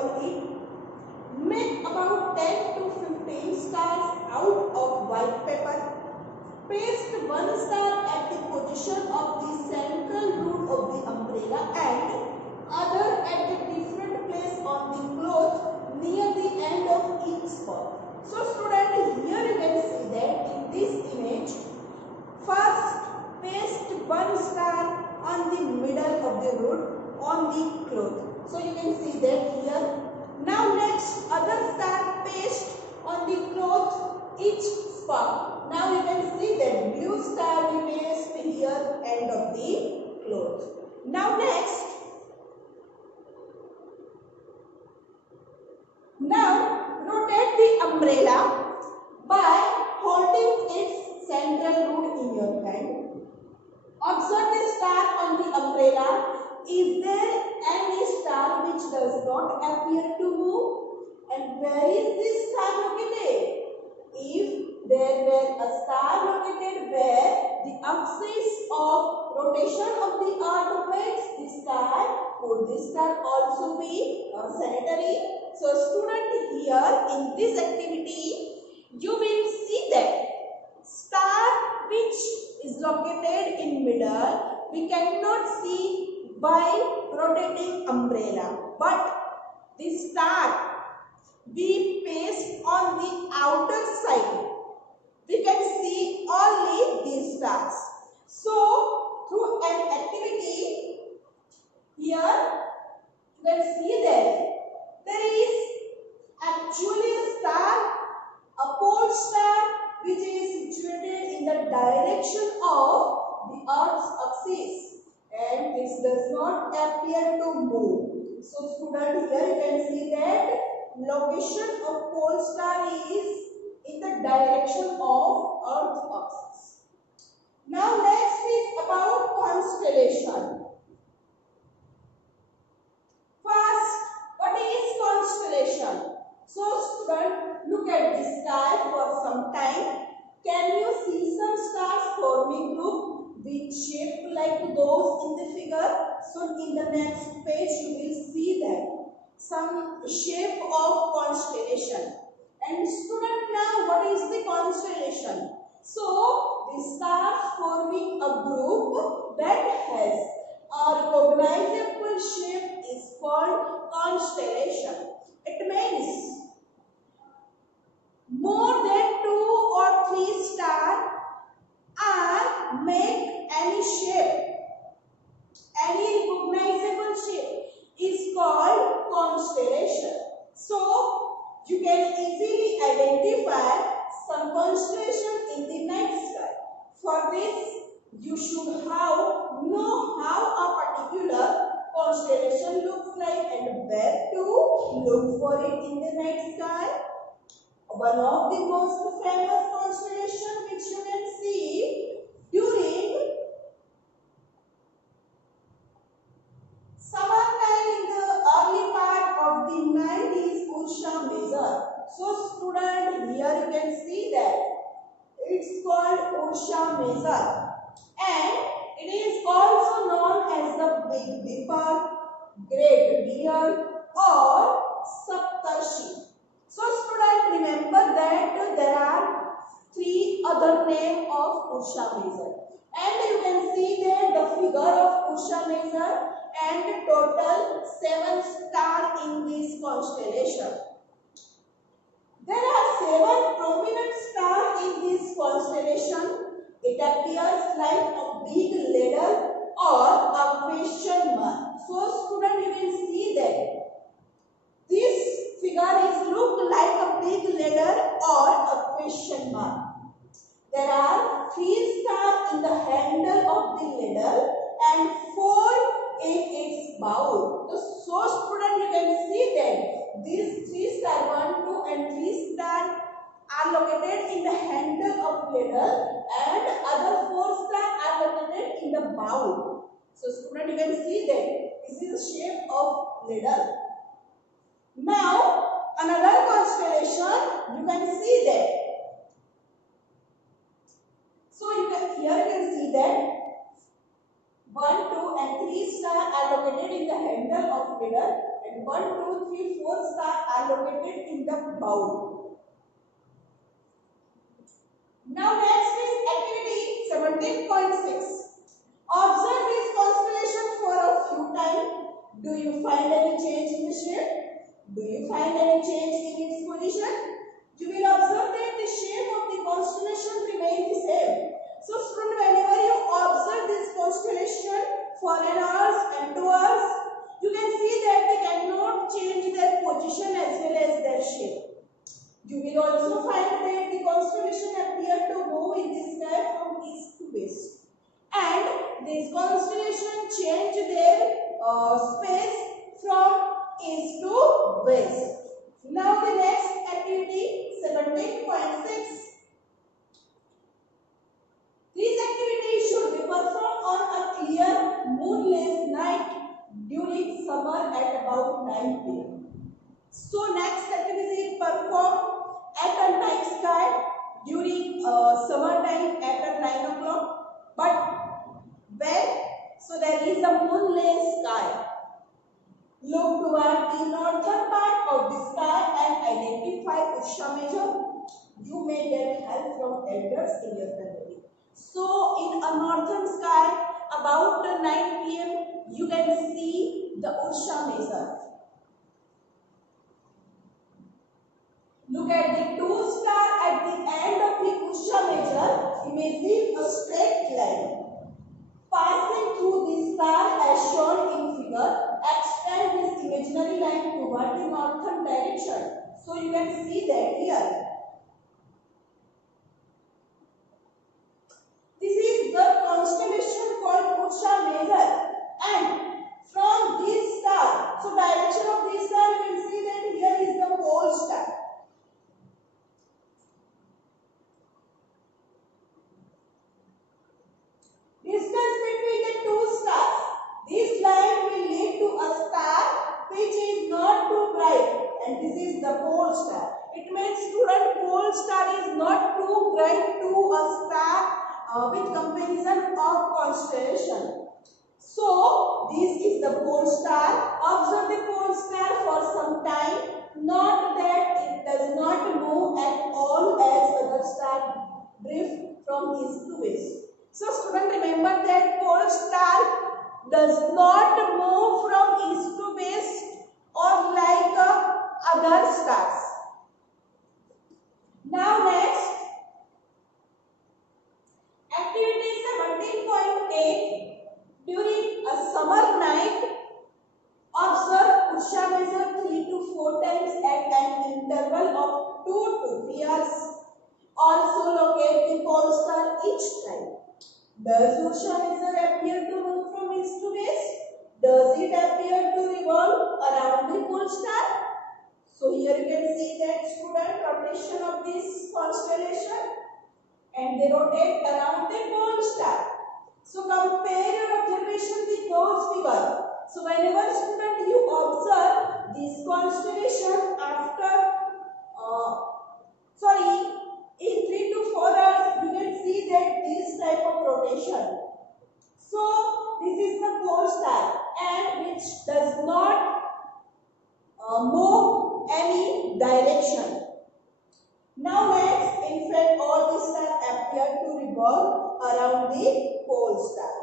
open it. Make about 10 to 15 stars out of white paper. Paste one star at the position of the central root of the umbrella and other at a different place on the cloth near the end of each spot. So student, here you can see that in this image, first paste one star on the middle of the root on the cloth. So you can see that here. Now next, other star paste on the cloth each spot. Now you can see that blue star we paste here end of the cloth. Now next, now rotate the umbrella by holding its central root in your hand. Observe the star on the umbrella. Is there any star which does not appear to move? And where is this star located? If there were a star located where the axis of rotation of the earth makes the star, would this star also be sanitary? So student, here in this activity, you will see that star which is located in middle, we cannot see by rotating umbrella, but the star we paste on the outer side, we can see only these stars. So through an activity here, you can see that there is actually a star, a pole star, which is situated in the direction of the earth's axis, and this does not appear to move. So student, here you can see that location of pole star is in the direction of earth's axis. Now next is about constellation. First, what is constellation? So student, look at the sky for some time. Can you see some stars forming group which shape like those in the figure? So in the next page you will see that some shape of constellation. And student, now what is the constellation? So the stars forming a group that has a recognizable shape is called constellation. It means more than 2 or 3 stars are make any shape, any recognizable shape is called constellation. So you can easily identify some constellation in the night sky. For this, you should know how a particular constellation looks like and where to look for it in the night sky. One of the most famous constellation which you can see during summertime in the early part of the night is Ursa Major. So student, here you can see that it's called Ursa Major, and it is also known as the Big Dipper, Great Bear or Saptarshi. So student, remember that there are 3 other names of Ursa Major, and you can see there the figure of Ursa Major and total 7 stars in this constellation. There are 7 prominent stars in this constellation. It appears like a big ladder or a question mark. So student, you can see that this figure is look like a big ladder or a question mark. There are 3 stars in the handle of the ladder and 4 in its bowl. So student, you can see that these 3 stars, 1, 2 and 3 stars are located in the handle of ladder and other 4 stars are located in the bowl. So student, you can see that this is the shape of ladder. Now another constellation you can see that. So here you can see that 1, 2 and 3 stars are located in the handle of ladder and 1, 2, 3, 4 stars are located in the bowl. Now next is activity 17.6. Observe this constellation for a few times. Do you find any change in the shape? Do you find any change in its position? You will observe that the shape of the constellation remains the same. So student, whenever you observe this constellation for an hour and 2 hours, you can see that they cannot change their position as well as their shape. You will also find that the constellation appear to move in the sky from east to west, and this constellation change their space from east to west. Now the next activity 17.6. This activity should be performed on a clear moonless night during summer at about 9 p.m. So next activity is performed at a night sky during summer time at 9 o'clock. But when? So there is a moonless sky. Look toward the northern part of the sky and identify Ursa Major. You may get help from elders in your family. So in a northern sky about 9 p.m. you can see the Ursa Major. Look at the two stars at the end of the Ursa Major. Imagine a straight line passing through the star as shown in figure. Extend this imaginary line toward the northern direction. So you can see that here. This is the constellation called Ursa Major, and from this star, so direction of this star, you can see that here is the pole star. Distance between the two stars. This line will lead to a star which is not too bright, and this is the pole star. It means student, pole star is not too bright to a star with comparison of constellation. So this is the pole star. Observe the pole star for some time. Note that it does not move at all as other stars drift from east to west. So student, remember that pole star does not move from east to west or like other stars. Now next, activity 17.8. During a summer night, observe Ursa Major 3 to 4 times at an interval of 2 to 3 hours. Also locate the pole star each time. Does Ursa Major appear to move from east to west? Does it appear to revolve around the pole star? So here you can see that student rotation of this constellation, and they rotate around the pole star. So compare your observation with those figures. So whenever student you observe this constellation after in 3 to 4 hours, you can see that this type of rotation. So this is the pole star, and which does not move any direction. Now next, in fact all the stars appear to revolve around the pole star.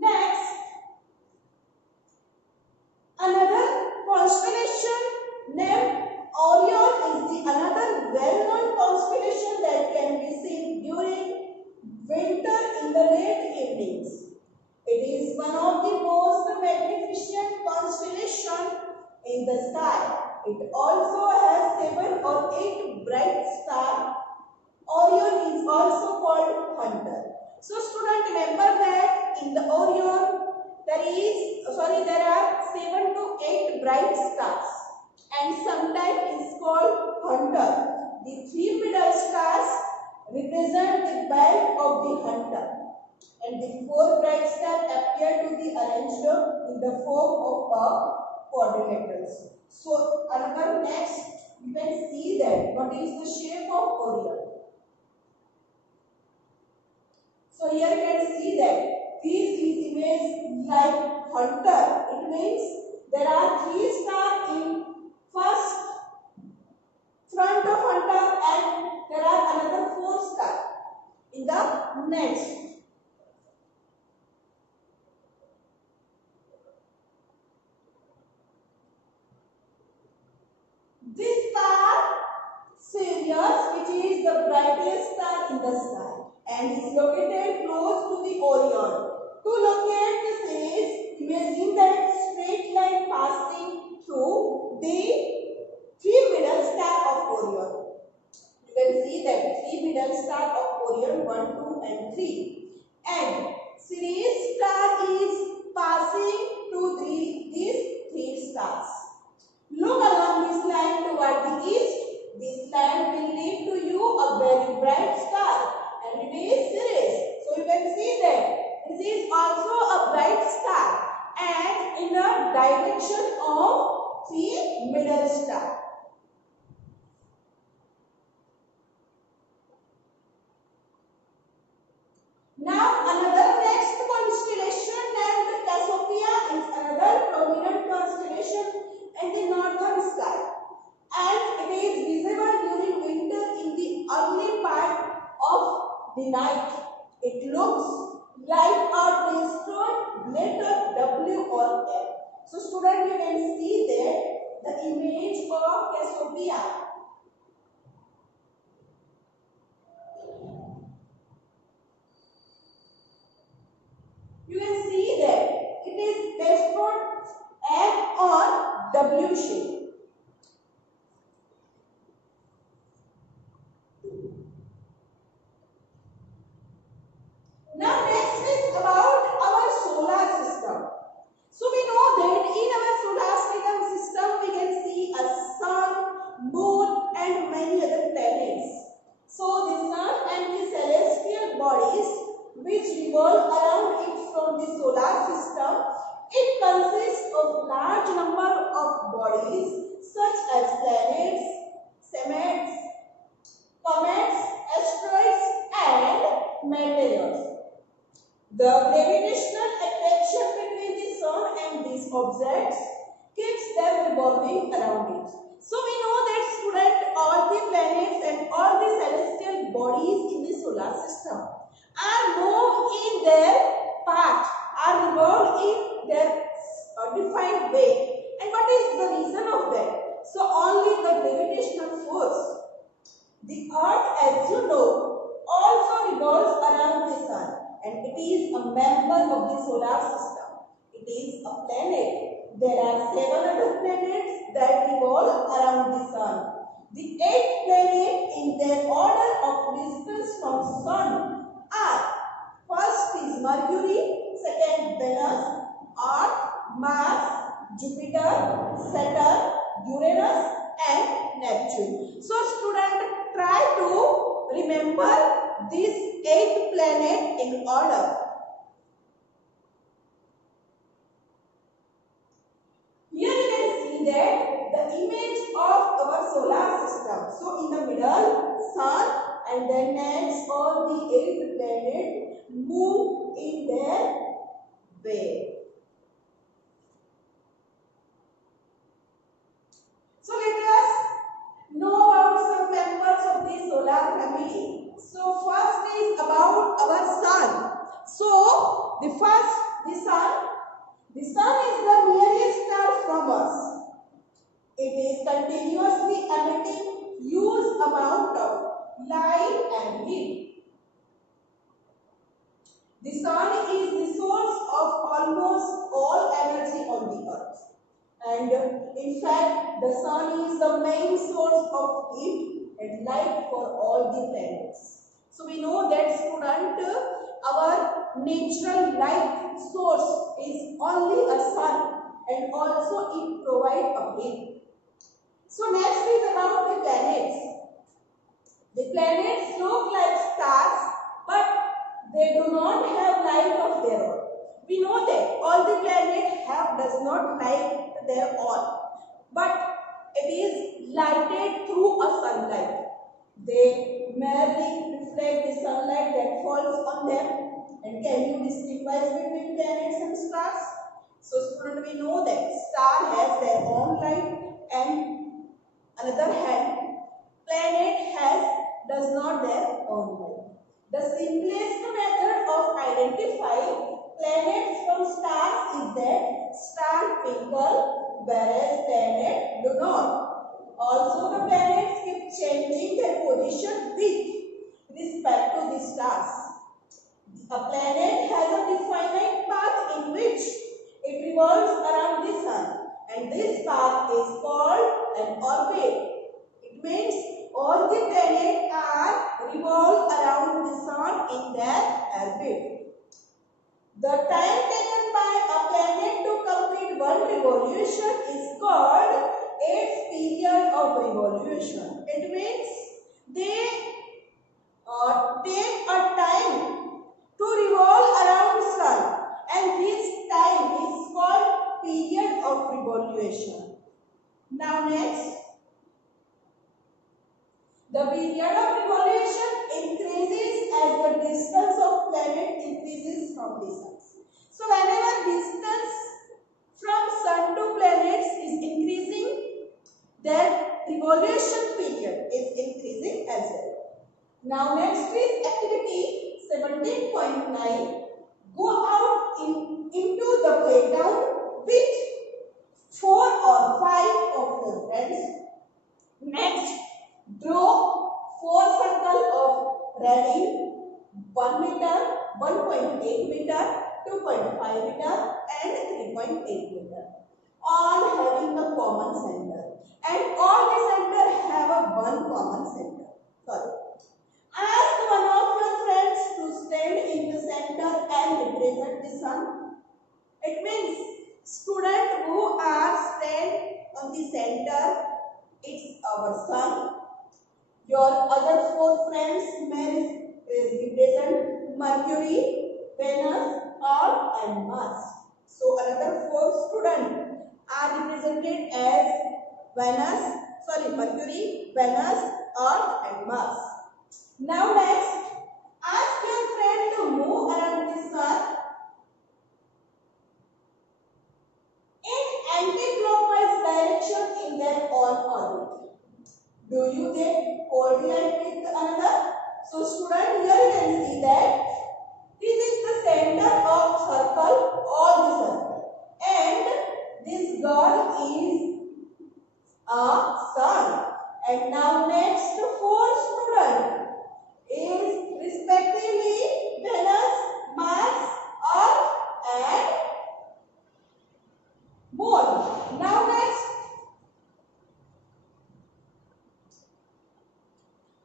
Next, another constellation named Orion is the another well-known constellation that can be seen during winter in the late evenings. It is one of the most magnificent constellations in the sky. It also has 7 or 8 bright stars. Orion is also called Hunter. So student, remember that in the Orion there are 7 to 8 bright stars, and sometimes it's called Hunter. The 3 middle stars represent the belt of the hunter, and the 4 bright stars appear to be arranged in the form of quadrilaterals. So another next, you can see that what is the shape of Orion. fronter. It means there are 3 stars in first front of hunter and there are another 4 stars in the next. This star Sirius, which is the brightest star in the sky and is located close to the Orion. To locate the Sirius, imagine that straight line passing through the 3 middle star of Orion. You can see that 3 middle star of Orion, 1, 2 and 3. And Sirius star is passing to these 3 stars. Look along this line toward the east. This line will lead to you a very bright star and it is Sirius. So you can see that this is also a bright star and in a direction of 3 middle star. Now another next constellation named Cassiopeia is another prominent constellation in the northern sky and it is visible during winter in the early part of the night. It looks like a distorted letter W or M. So student, you can see there the image of Cassiopeia. You can see that it is distorted M or W shape. Now next is about our solar system. So we know that in our solar system we can see a sun, moon and many other planets. So the sun and the celestial bodies which revolve around it from the solar system, it consists of large number of bodies such as planets, comets, asteroids and meteors. The gravitational attraction between the sun and these objects keeps them revolving around it. So we know that student, all the planets and all the celestial bodies in the solar system are moved in their path, are revolved in their defined way. And what is the reason of that? So only the gravitational force. The earth, as you know, also revolves around the sun. And it is a member of the solar system. It is a planet. There are 7 other planets that revolve around the sun. The 8th planet in their order of distance from sun are: first is Mercury, second Venus, Earth, Mars, Jupiter, Saturn, Uranus and Neptune. So student, try to remember these 8 planets in order. Here you can see that the image of our solar system. So in the middle, sun, and then next all the 8 planets move in their way. So let us know about some members of the solar family. So first is about our sun. So the sun is the nearest star from us. It is continuously emitting huge amount of light and heat. The sun is the source of almost all energy on the earth. And in fact, the sun is the main source of heat and light for all the planets. So we know that student, our natural light source is only a sun and also it provides a heat. So next is about the planets. The planets look like stars but they do not have light of their own. We know that all the planets does not light their own, but it is lighted through a sunlight. They merely reflect the sunlight that falls on them. And can you distinguish between planets and stars? So student, we know that star has their own light, and another hand planet does not their own light. The simplest method of identifying planets from stars is that stars twinkle whereas planets do not. Also, the planets keep changing their position with respect to the stars. A planet has a definite path in which it revolves around the sun, and this path is called an orbit. It means all the planets are revolve around the sun in their orbit. The time taken by a planet to complete one revolution is called its period of revolution. It means they take a time to revolve around sun, and this time is called period of revolution. Now next, the period of revolution increases as the distance of planet increases from the sun. So whenever distance from sun to planets is increasing, their revolution period is increasing as well. Now next is activity 17.9. Go out into the playground with 4 or 5 of your friends. Next, draw 4 circles of radius 1 meter, 1.8 meter, 2.5 meter and 3.8 meter. All having a common center, and all the center have a one common center. Sorry. Ask one of your friends to stand in the center and represent the sun. It means students who are stand on the center, it's our sun. Your other 4 friends may represent Mercury, Venus, Earth and Mars. So another 4 students are represented as Mercury, Venus, Earth and Mars. Now next, ask your friend to move around the sun in anti-clockwise direction in their own orbit. Do you get coordinate with another? So student, here you can see that this is the center of circle, all the circle, and this girl is a sun. And now next 4 students is respectively Venus, Mars, Earth and Moon. Now next,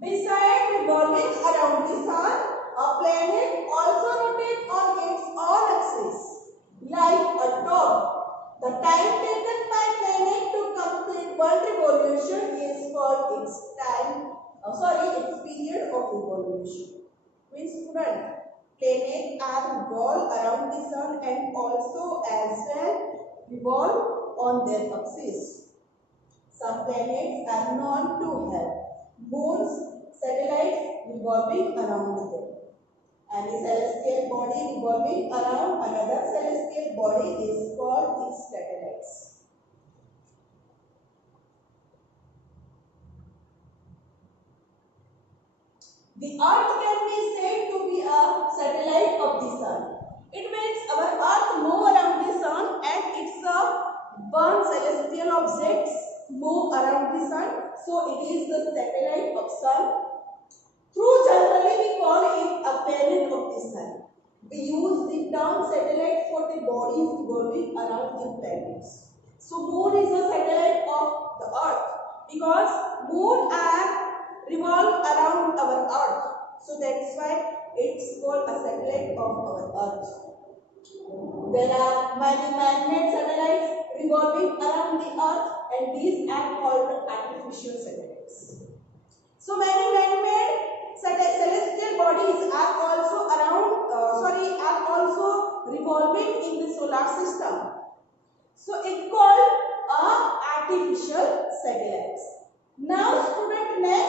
beside revolving around the sun, a planet also rotates on its own axis like a dog. The time taken by planet to complete one revolution is called its period of revolution. Means student, planets are revolve around the sun and also as well revolve on their axis. Some planets are known to have moons, satellites revolving around them. Any celestial body revolving around another celestial body is called its satellites. The Earth can be said to be a satellite of the sun. It means our Earth moves around the sun and it's one celestial objects move around the sun. So it is the satellite of sun. Through generally we call it a parent of the sun. We use the term satellite for the bodies revolving around the planets. So moon is a satellite of the Earth because moon are revolve around our Earth. So that's why it's called a satellite of our Earth. There are many man-made satellites revolving around the Earth, and these are called artificial satellites. So many man-made celestial bodies are also revolving in the solar system. So it's called artificial satellites. Now student, next